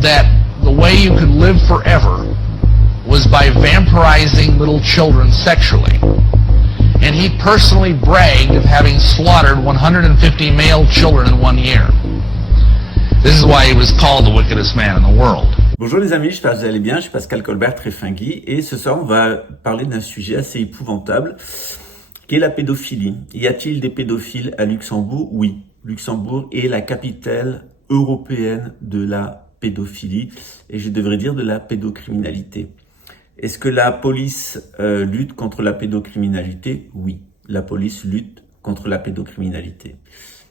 that the way you could live forever was by vampirizing little children sexually. And he personally bragged of having slaughtered 150 male children in 1 year. This is why he was called the wickedest man in the world. Bonjour les amis, j'espère que vous allez bien, je suis Pascal Colbert Tréfingui et ce soir on va parler d'un sujet assez épouvantable qui est la pédophilie. Y a-t-il des pédophiles à Luxembourg? Oui, Luxembourg est la capitale européenne de la pédophilie et je devrais dire de la pédocriminalité. Est-ce que la police lutte contre la pédocriminalité? Oui, la police lutte contre la pédocriminalité.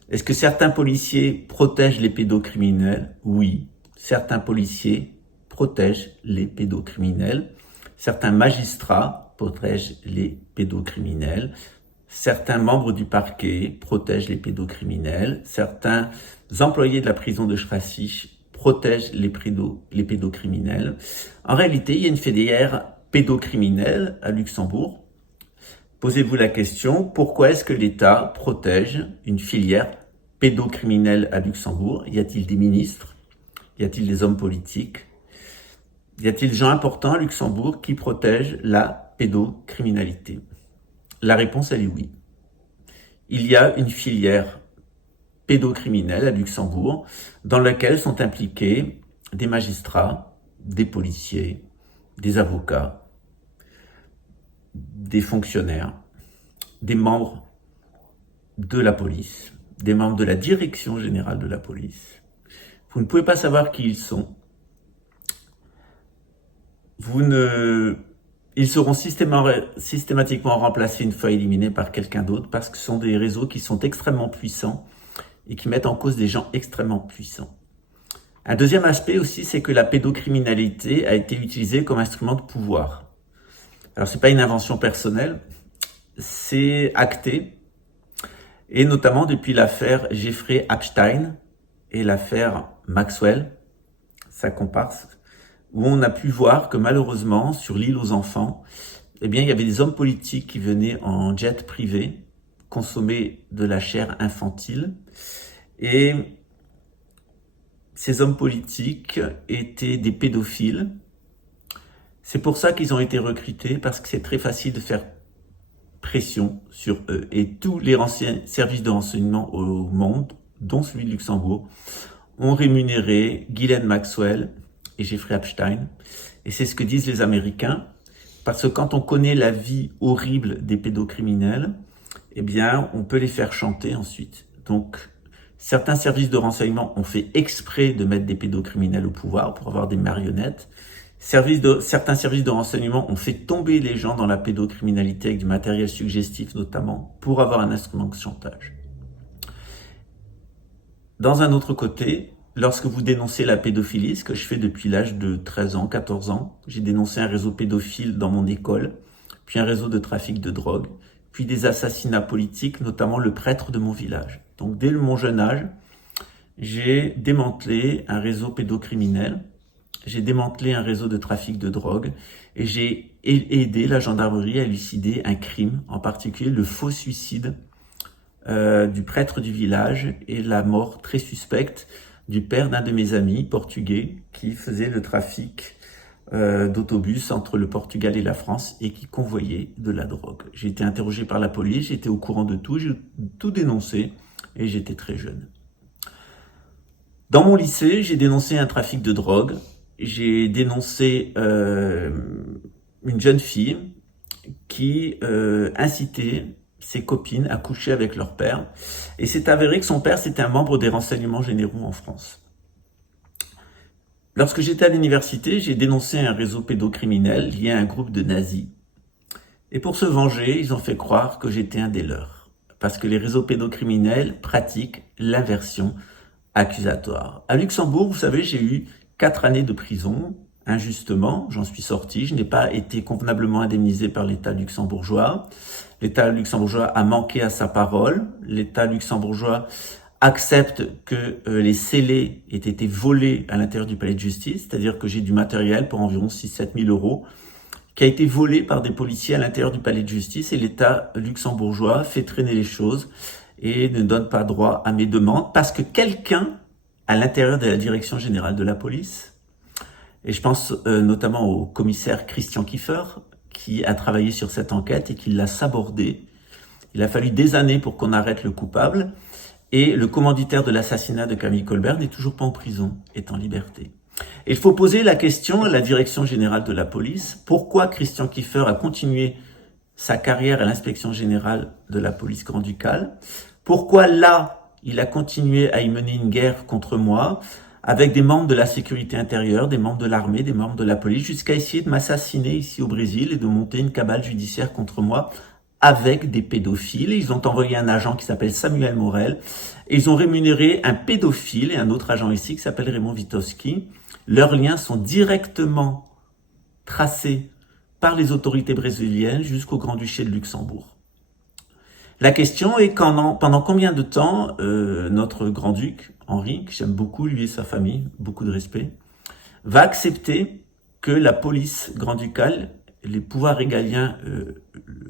Est-ce que certains policiers protègent les pédocriminels? Oui, certains policiers protègent les pédocriminels. Certains magistrats protègent les pédocriminels. Certains membres du parquet protègent les pédocriminels. Certains employés de la prison de Schrassich protègent les pédocriminels. En réalité, il y a une filière pédocriminelle à Luxembourg. Posez-vous la question, pourquoi est-ce que l'État protège une filière pédocriminelle à Luxembourg? Y a-t-il des ministres? Y a-t-il des hommes politiques? Y a-t-il des gens importants à Luxembourg qui protègent la pédocriminalité? La réponse, elle est oui. Il y a une filière pédocriminelle à Luxembourg dans laquelle sont impliqués des magistrats, des policiers, des avocats, des fonctionnaires, des membres de la police, des membres de la direction générale de la police. Vous ne pouvez pas savoir qui ils sont. Ils seront systématiquement remplacés une fois éliminés par quelqu'un d'autre parce que ce sont des réseaux qui sont extrêmement puissants et qui mettent en cause des gens extrêmement puissants. Un deuxième aspect aussi, c'est que la pédocriminalité a été utilisée comme instrument de pouvoir. Alors, c'est pas une invention personnelle, c'est acté, et notamment depuis l'affaire Jeffrey Epstein et l'affaire Maxwell, sa comparse, où on a pu voir que malheureusement, sur l'île aux enfants, eh bien, il y avait des hommes politiques qui venaient en jet privé consommer de la chair infantile, et ces hommes politiques étaient des pédophiles. C'est pour ça qu'ils ont été recrutés, parce que c'est très facile de faire pression sur eux. Et tous les anciens services de renseignement au monde, dont celui de Luxembourg, ont rémunéré Ghislaine Maxwell et Jeffrey Epstein. Et c'est ce que disent les Américains, parce que quand on connaît la vie horrible des pédocriminels, eh bien, on peut les faire chanter ensuite. Donc, certains services de renseignement ont fait exprès de mettre des pédocriminels au pouvoir pour avoir des marionnettes. Certains services de renseignement ont fait tomber les gens dans la pédocriminalité avec du matériel suggestif notamment pour avoir un instrument de chantage. Dans un autre côté, lorsque vous dénoncez la pédophilie, ce que je fais depuis l'âge de 13 ans, 14 ans, j'ai dénoncé un réseau pédophile dans mon école, puis un réseau de trafic de drogue, puis des assassinats politiques, notamment le prêtre de mon village. Donc dès mon jeune âge, j'ai démantelé un réseau pédocriminel, j'ai démantelé un réseau de trafic de drogue et j'ai aidé la gendarmerie à élucider un crime, en particulier le faux suicide du prêtre du village et la mort très suspecte du père d'un de mes amis portugais qui faisait le trafic d'autobus entre le Portugal et la France et qui convoyait de la drogue. J'ai été interrogé par la police, j'étais au courant de tout, j'ai tout dénoncé et j'étais très jeune. Dans mon lycée, j'ai dénoncé un trafic de drogue, j'ai dénoncé une jeune fille qui incitait ses copines à coucher avec leur père et c'est avéré que son père c'était un membre des renseignements généraux en France. Lorsque j'étais à l'université, j'ai dénoncé un réseau pédocriminel lié à un groupe de nazis. Et pour se venger, ils ont fait croire que j'étais un des leurs. Parce que les réseaux pédocriminels pratiquent l'inversion accusatoire. À Luxembourg, vous savez, j'ai eu 4 années de prison, injustement, j'en suis sorti. Je n'ai pas été convenablement indemnisé par l'État luxembourgeois. L'État luxembourgeois a manqué à sa parole. L'État luxembourgeois accepte que les scellés aient été volés à l'intérieur du palais de justice, c'est-à-dire que j'ai du matériel pour environ 6-7 000 euros qui a été volé par des policiers à l'intérieur du palais de justice et l'État luxembourgeois fait traîner les choses et ne donne pas droit à mes demandes parce que quelqu'un à l'intérieur de la direction générale de la police Et je pense notamment au commissaire Christian Kiefer, qui a travaillé sur cette enquête et qui l'a sabordée. Il a fallu des années pour qu'on arrête le coupable. Et le commanditaire de l'assassinat de Camille Colbert n'est toujours pas en prison, est en liberté. Et il faut poser la question à la direction générale de la police. Pourquoi Christian Kiefer a continué sa carrière à l'inspection générale de la police grand-ducale? Pourquoi là, il a continué à y mener une guerre contre moi avec des membres de la sécurité intérieure, des membres de l'armée, des membres de la police, jusqu'à essayer de m'assassiner ici au Brésil et de monter une cabale judiciaire contre moi avec des pédophiles. Ils ont envoyé un agent qui s'appelle Samuel Morel et ils ont rémunéré un pédophile et un autre agent ici qui s'appelle Raymond Witowski. Leurs liens sont directement tracés par les autorités brésiliennes jusqu'au Grand-Duché de Luxembourg. La question est pendant combien de temps notre grand-duc, Henri, que j'aime beaucoup, lui et sa famille, beaucoup de respect, va accepter que la police grand-ducale, les pouvoirs régaliens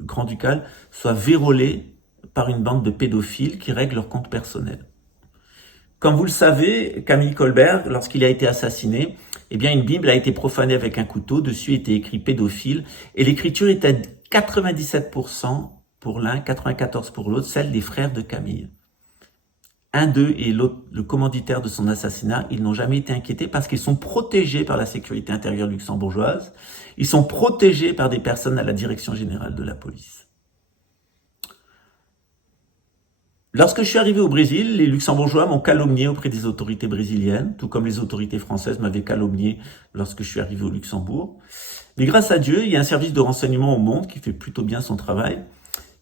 grand-ducal, soient vérolés par une bande de pédophiles qui règlent leur compte personnel. Comme vous le savez, Camille Colbert, lorsqu'il a été assassiné, eh bien une Bible a été profanée avec un couteau, dessus était écrit pédophile, et l'écriture était 97% pour l'un, 94% pour l'autre, celle des frères de Camille. Un d'eux et l'autre, le commanditaire de son assassinat, ils n'ont jamais été inquiétés parce qu'ils sont protégés par la sécurité intérieure luxembourgeoise. Ils sont protégés par des personnes à la direction générale de la police. Lorsque je suis arrivé au Brésil, les Luxembourgeois m'ont calomnié auprès des autorités brésiliennes, tout comme les autorités françaises m'avaient calomnié lorsque je suis arrivé au Luxembourg. Mais grâce à Dieu, il y a un service de renseignement au monde qui fait plutôt bien son travail,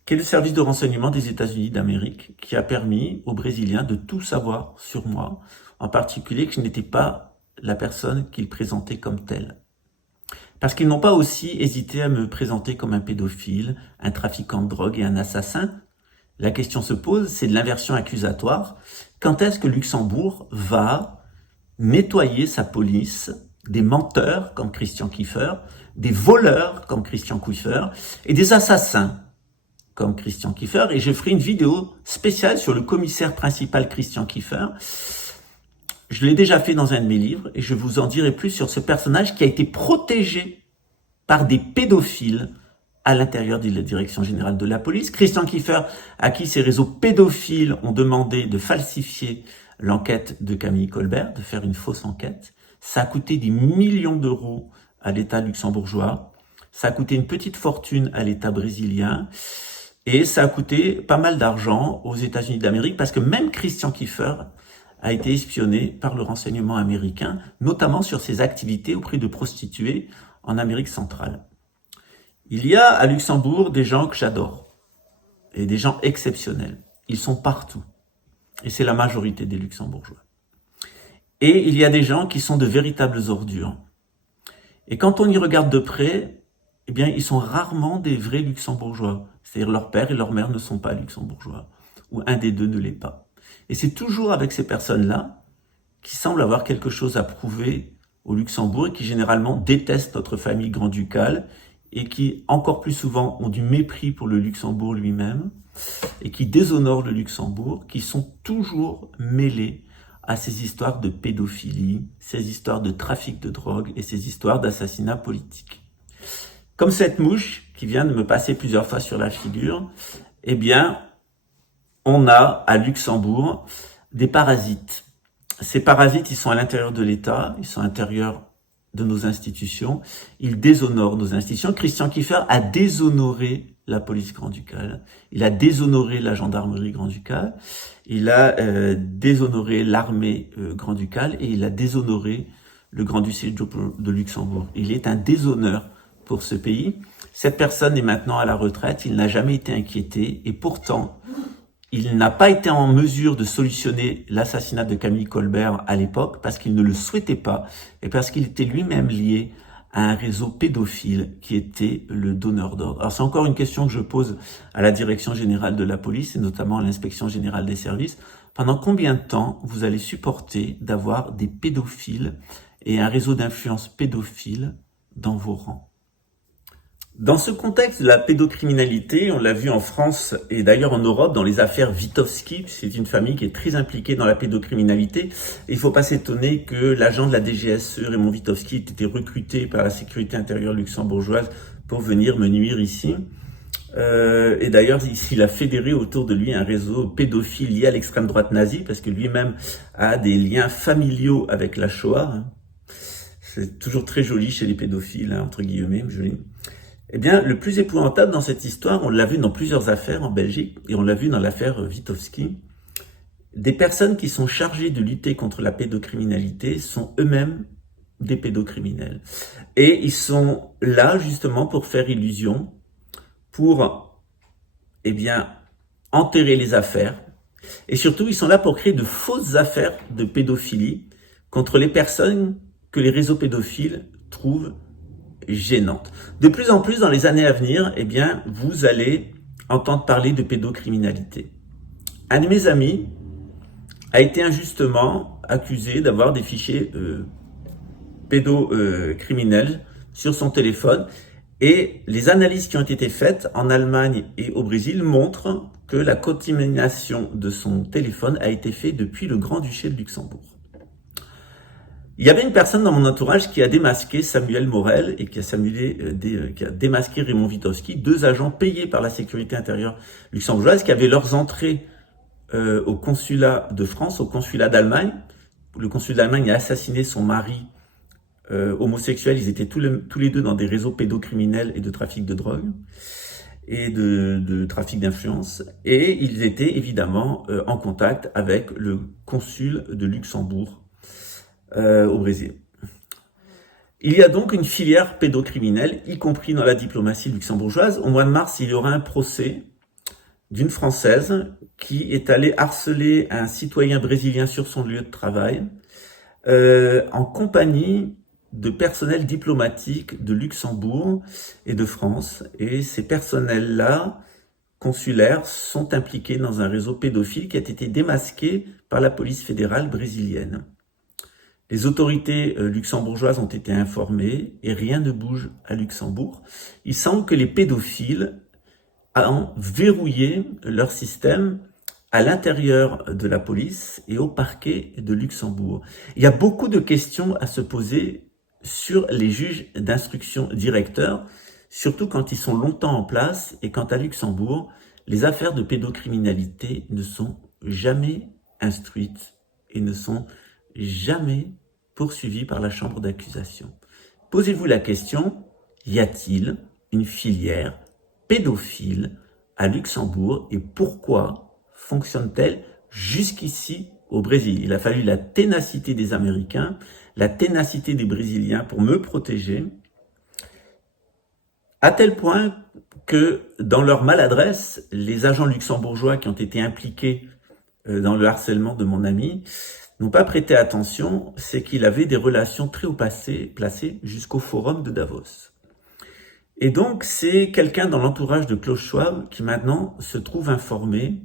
qui est le service de renseignement des États-Unis d'Amérique, qui a permis aux Brésiliens de tout savoir sur moi, en particulier que je n'étais pas la personne qu'ils présentaient comme telle. Parce qu'ils n'ont pas aussi hésité à me présenter comme un pédophile, un trafiquant de drogue et un assassin. La question se pose, c'est de l'inversion accusatoire. Quand est-ce que Luxembourg va nettoyer sa police des menteurs comme Christian Kiefer, des voleurs comme Christian Kiefer et des assassins comme Christian Kiefer? Et je ferai une vidéo spéciale sur le commissaire principal Christian Kiefer. Je l'ai déjà fait dans un de mes livres et je vous en dirai plus sur ce personnage qui a été protégé par des pédophiles à l'intérieur de la direction générale de la police. Christian Kiefer, à qui ces réseaux pédophiles ont demandé de falsifier l'enquête de Camille Colbert, de faire une fausse enquête. Ça a coûté des millions d'euros à l'État luxembourgeois. Ça a coûté une petite fortune à l'État brésilien. Et ça a coûté pas mal d'argent aux États-Unis d'Amérique parce que même Christian Kiefer a été espionné par le renseignement américain, notamment sur ses activités auprès de prostituées en Amérique centrale. Il y a à Luxembourg des gens que j'adore et des gens exceptionnels. Ils sont partout et c'est la majorité des Luxembourgeois. Et il y a des gens qui sont de véritables ordures. Et quand on y regarde de près, eh bien, ils sont rarement des vrais Luxembourgeois. C'est-à-dire leur père et leur mère ne sont pas luxembourgeois, ou un des deux ne l'est pas. Et c'est toujours avec ces personnes-là qui semblent avoir quelque chose à prouver au Luxembourg et qui généralement détestent notre famille grand-ducale et qui, encore plus souvent, ont du mépris pour le Luxembourg lui-même et qui déshonorent le Luxembourg, qui sont toujours mêlés à ces histoires de pédophilie, ces histoires de trafic de drogue et ces histoires d'assassinat politique. Comme cette mouche qui vient de me passer plusieurs fois sur la figure, eh bien, on a à Luxembourg des parasites. Ces parasites, ils sont à l'intérieur de l'État, ils sont à l'intérieur de nos institutions, ils déshonorent nos institutions. Christian Kiefer a déshonoré la police grand-ducale, il a déshonoré la gendarmerie grand-ducale, il a déshonoré l'armée grand-ducale et il a déshonoré le Grand-Duché de Luxembourg. Il est un déshonneur pour ce pays. Cette personne est maintenant à la retraite, il n'a jamais été inquiété et pourtant, il n'a pas été en mesure de solutionner l'assassinat de Camille Colbert à l'époque parce qu'il ne le souhaitait pas et parce qu'il était lui-même lié à un réseau pédophile qui était le donneur d'ordre. Alors c'est encore une question que je pose à la direction générale de la police et notamment à l'inspection générale des services. Pendant combien de temps vous allez supporter d'avoir des pédophiles et un réseau d'influence pédophile dans vos rangs? Dans ce contexte de la pédocriminalité, on l'a vu en France et d'ailleurs en Europe dans les affaires Witowski, c'est une famille qui est très impliquée dans la pédocriminalité. Et il ne faut pas s'étonner que l'agent de la DGSE, Raymond Witowski, ait été recruté par la sécurité intérieure luxembourgeoise pour venir me nuire ici. Et d'ailleurs, il a fédéré autour de lui un réseau pédophile lié à l'extrême droite nazie, parce que lui-même a des liens familiaux avec la Shoah. C'est toujours très joli chez les pédophiles, entre guillemets, joli. Eh bien, le plus épouvantable dans cette histoire, on l'a vu dans plusieurs affaires en Belgique, et on l'a vu dans l'affaire Witowski, des personnes qui sont chargées de lutter contre la pédocriminalité sont eux-mêmes des pédocriminels. Et ils sont là justement pour faire illusion, pour, eh bien, enterrer les affaires, et surtout ils sont là pour créer de fausses affaires de pédophilie contre les personnes que les réseaux pédophiles trouvent gênantes. De plus en plus, dans les années à venir, eh bien, vous allez entendre parler de pédocriminalité. Un de mes amis a été injustement accusé d'avoir des fichiers pédocriminels sur son téléphone, et les analyses qui ont été faites en Allemagne et au Brésil montrent que la contamination de son téléphone a été faite depuis le Grand-Duché de Luxembourg. Il y avait une personne dans mon entourage qui a démasqué Samuel Morel et qui a démasqué Raymond Witowski, deux agents payés par la sécurité intérieure luxembourgeoise qui avaient leurs entrées au consulat de France, au consulat d'Allemagne. Le consulat d'Allemagne a assassiné son mari homosexuel. Ils étaient tous les deux dans des réseaux pédocriminels et de trafic de drogue et de trafic d'influence. Et ils étaient évidemment en contact avec le consul de Luxembourg au Brésil. Il y a donc une filière pédocriminelle, y compris dans la diplomatie luxembourgeoise. Au mois de mars, il y aura un procès d'une Française qui est allée harceler un citoyen brésilien sur son lieu de travail en compagnie de personnel diplomatique de Luxembourg et de France. Et ces personnels-là, consulaires, sont impliqués dans un réseau pédophile qui a été démasqué par la police fédérale brésilienne. Les autorités luxembourgeoises ont été informées et rien ne bouge à Luxembourg. Il semble que les pédophiles ont verrouillé leur système à l'intérieur de la police et au parquet de Luxembourg. Il y a beaucoup de questions à se poser sur les juges d'instruction directeurs, surtout quand ils sont longtemps en place et quand à Luxembourg, les affaires de pédocriminalité ne sont jamais instruites et ne sont jamais poursuivies par la chambre d'accusation. Posez-vous la question, y a-t-il une filière pédophile à Luxembourg et pourquoi fonctionne-t-elle jusqu'ici au Brésil? Il a fallu la ténacité des Américains, la ténacité des Brésiliens pour me protéger, à tel point que dans leur maladresse, les agents luxembourgeois qui ont été impliqués dans le harcèlement de mon ami n'ont pas prêté attention, c'est qu'il avait des relations très haut placées jusqu'au forum de Davos. Et donc, c'est quelqu'un dans l'entourage de Klaus Schwab qui maintenant se trouve informé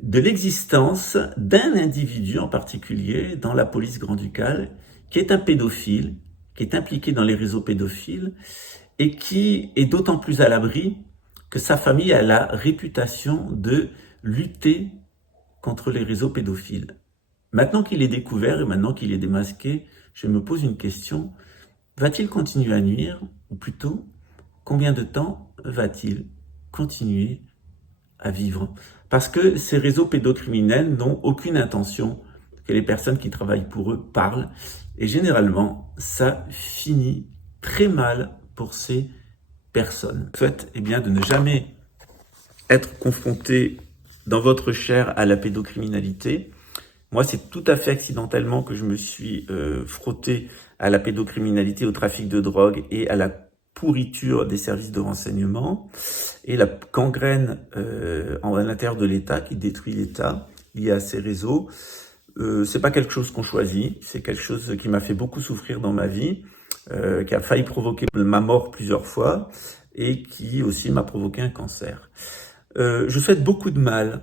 de l'existence d'un individu en particulier dans la police grand-ducale qui est un pédophile, qui est impliqué dans les réseaux pédophiles et qui est d'autant plus à l'abri que sa famille a la réputation de lutter contre les réseaux pédophiles. Maintenant qu'il est découvert et maintenant qu'il est démasqué, je me pose une question. Va-t-il continuer à nuire? Ou plutôt, combien de temps va-t-il continuer à vivre? Parce que ces réseaux pédocriminels n'ont aucune intention que les personnes qui travaillent pour eux parlent. Et généralement, ça finit très mal pour ces personnes. Le fait, eh bien, de ne jamais être confronté dans votre chair à la pédocriminalité. Moi, c'est tout à fait accidentellement que je me suis frotté à la pédocriminalité, au trafic de drogue et à la pourriture des services de renseignement et la gangrène à l'intérieur de l'État qui détruit l'État lié à ces réseaux. C'est pas quelque chose qu'on choisit, c'est quelque chose qui m'a fait beaucoup souffrir dans ma vie, qui a failli provoquer ma mort plusieurs fois et qui aussi m'a provoqué un cancer. Je souhaite beaucoup de mal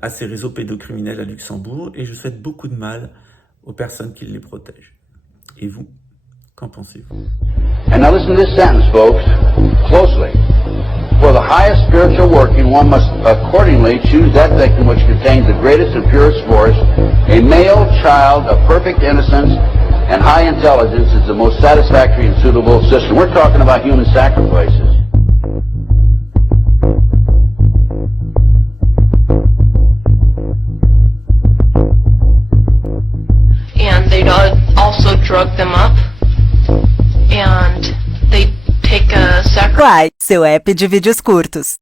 à ces réseaux pédocriminels à Luxembourg et je souhaite beaucoup de mal aux personnes qui les protègent. Et vous ? Qu'en pensez-vous? And now listen to this sentence, folks, closely. For the highest spiritual working, one must accordingly choose that victim which contains the greatest and purest force. A male child of perfect innocence and high intelligence is the most satisfactory and suitable system. We're talking about human sacrifices. And they also drug them up, and they take a sacrifice. Quai, seu app de vídeos curtos.